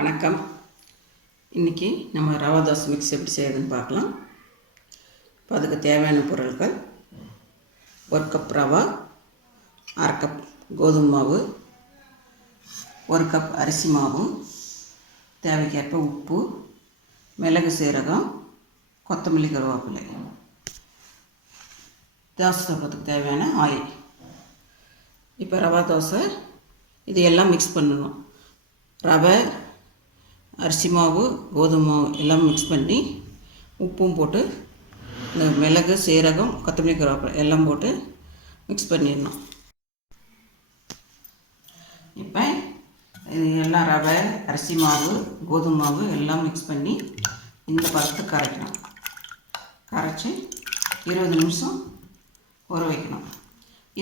வணக்கம். இன்றைக்கி நம்ம ரவா தோசை மிக்ஸ் எப்படி செய்யுதுன்னு பார்க்கலாம். இப்போ அதுக்கு தேவையான பொருட்கள்: 1 கப் ரவா, 1/2 கப் கோதுமை மாவு, 1 கப் அரிசி மாவு, தேவைக்கேற்ப உப்பு, மிளகு, சீரகம், கொத்தமல்லி, கருவேப்பிலை, தோசை சுடுறதுக்கு தேவையான ஆயில். இப்போ ரவா தோசை இது எல்லாம் மிக்ஸ் பண்ணணும். ரவை, அரிசி மாவு, கோதுமை மாவு எல்லாம் மிக்ஸ் பண்ணி உப்பும் போட்டு இந்த மிளகு, சீரகம், கொத்தமல்லி, கருவேப்பிலை எல்லாம் போட்டு மிக்ஸ் பண்ணிடணும். இப்போ இது எல்லாம் ரவை, அரிசி மாவு, கோதுமை மாவு எல்லாம் மிக்ஸ் பண்ணி இந்த பதத்துக்கு கரைக்கணும். கரைச்சி 20 நிமிஷம் ஊற வைக்கணும்.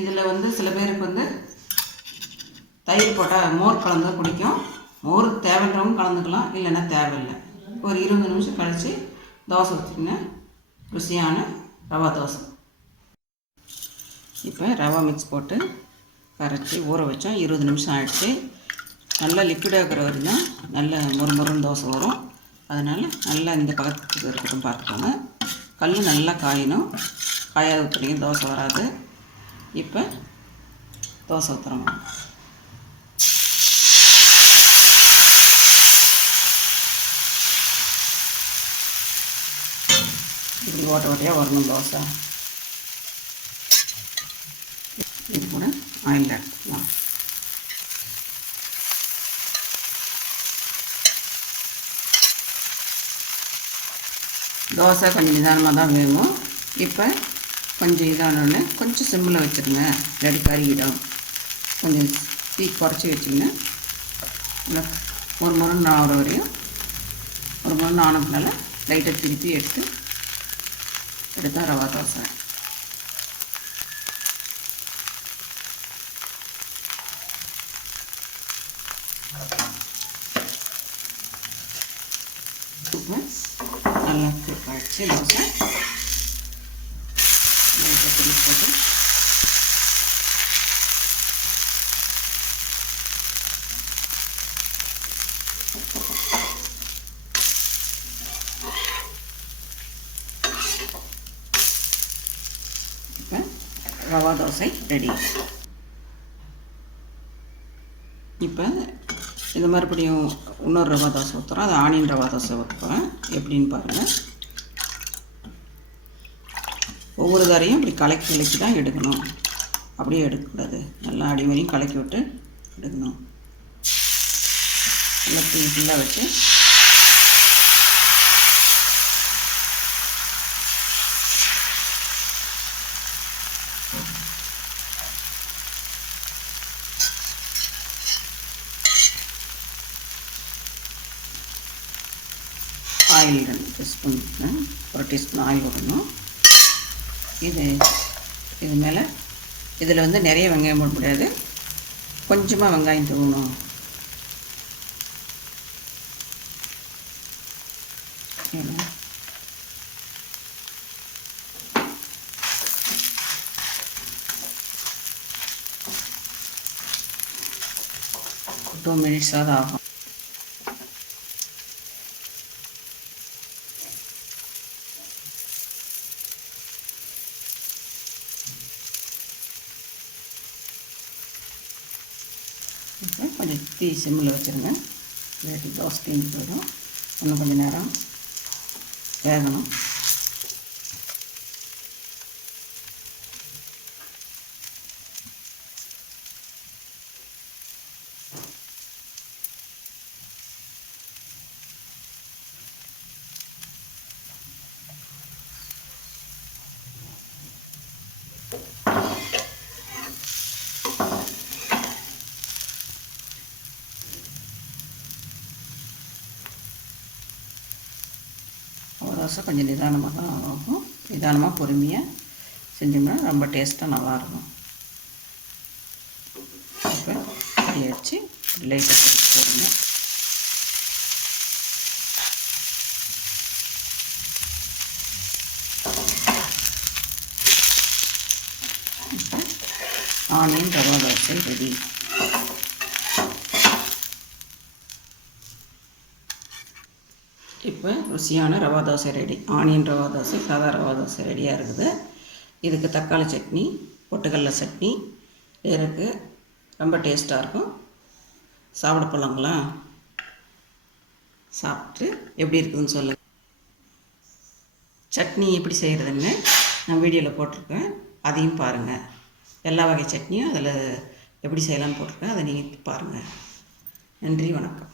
இதில் சில பேருக்கு தயிர் போட்டால் மோர் கலந்து பிடிக்கும். மோர் தேவைன்றவங்க கலந்துக்கலாம், இல்லைன்னா தேவையில்லை. ஒரு 20 நிமிஷம் கழித்து தோசை ஊற்றிங்கன்னா ருசியான ரவா தோசை. இப்போ ரவா மிக்ஸ் போட்டு கரைச்சி ஊற வச்சோம். 20 நிமிஷம் ஆகிடுச்சு. நல்லா லிக்விடாக இருக்கிற வரைக்கும் நல்ல மொறுமொறுன்னு தோசை வரும். அதனால் நல்லா இந்த பக்கத்துக்கு இருக்கட்டும் பார்த்துக்கோங்க. கல் நல்லா காயணும். காயாத ஊற்றுறீங்க தோசை வராது. இப்போ தோசை ஊற்றுறோம். இப்படி ஓட்ட ஓட்டையாக வரணும் தோசை. இது கூட ஆயில் எடுத்துக்கலாம். தோசை கொஞ்சம் நிதானமாக தான் வேகும். இப்போ கொஞ்சம் இதானோடனே கொஞ்சம் சிம்மில் வச்சுருங்க, இல்லாட்டி கறியிடும். கொஞ்சம் தீ குறைச்சி வச்சுங்க. நல்லா ஒரு முறை ஆகிற வரையும் ஒரு முறை ஆனதுனால லைட்டாக திருப்பி எடுத்தால் ரவா தோசை. நல்லா குக்காயிடுச்சு தோசை. லைட்டாக திருப்பி போட்டு இப்போ ரவா தோசை ரெடி. இப்போ இது மறுபடியும் இன்னொரு ரவா தோசை ஊற்றுறோம். அது ஆனியன் ரவா தோசை ஊற்றுறேன். எப்படின்னு பாருங்கள். ஒவ்வொரு தரையும் இப்படி கலக்கி தான் எடுக்கணும். அப்படியே எடுக்கக்கூடாது. நல்லா அடி வரையும் கலக்கி விட்டு எடுக்கணும். நல்லா தீ ஃபுல்லாக வச்சு ஆயில் 2 டீஸ்பூன், ஒரு டீஸ்பூன் ஆயில் விடணும். இது மேலே இதில் நிறைய வெங்காயம் போட முடியாது. கொஞ்சமாக வெங்காயம் தூவணும். டூ மினிட்ஸாக தான் ஆகும். கொஞ்சம் தீ சிம்மில் வச்சுருங்க, இல்லாட்டி தோசை தீஞ்சு போயிடும். இன்னும் கொஞ்சம் நேரம் வேகணும். தோசை கொஞ்சம் நிதானமாக தான் ஆகும். நிதானமாக பொறுமையாக செஞ்சோம்னா ரொம்ப டேஸ்ட்டாக நல்லாயிருக்கும். இப்போ கறி அடித்து லைட்டாக போடுங்க. இப்போ ஆனியன் ரவா தோசை ரெடி. இப்போ ருசியான ரவா தோசை ரெடி. ஆனியன் ரவா தோசை, சாதா ரவா தோசை ரெடியாக இருக்குது. இதுக்கு தக்காளி சட்னி, பொட்டுக்கடலை சட்னி இருக்குது. ரொம்ப டேஸ்ட்டாக இருக்கும். சாப்பிட போகலாங்களா? சாப்பிட்டு எப்படி இருக்குதுன்னு சொல்லுங்கள். சட்னி எப்படி செய்கிறதுன்னு நான் வீடியோவில் போட்டிருக்கேன், அதையும் பாருங்கள். எல்லா வகை சட்னியும் அதில் எப்படி செய்யலாம்னு போட்டிருக்கேன், அதை நீங்கள் பாருங்கள். நன்றி, வணக்கம்.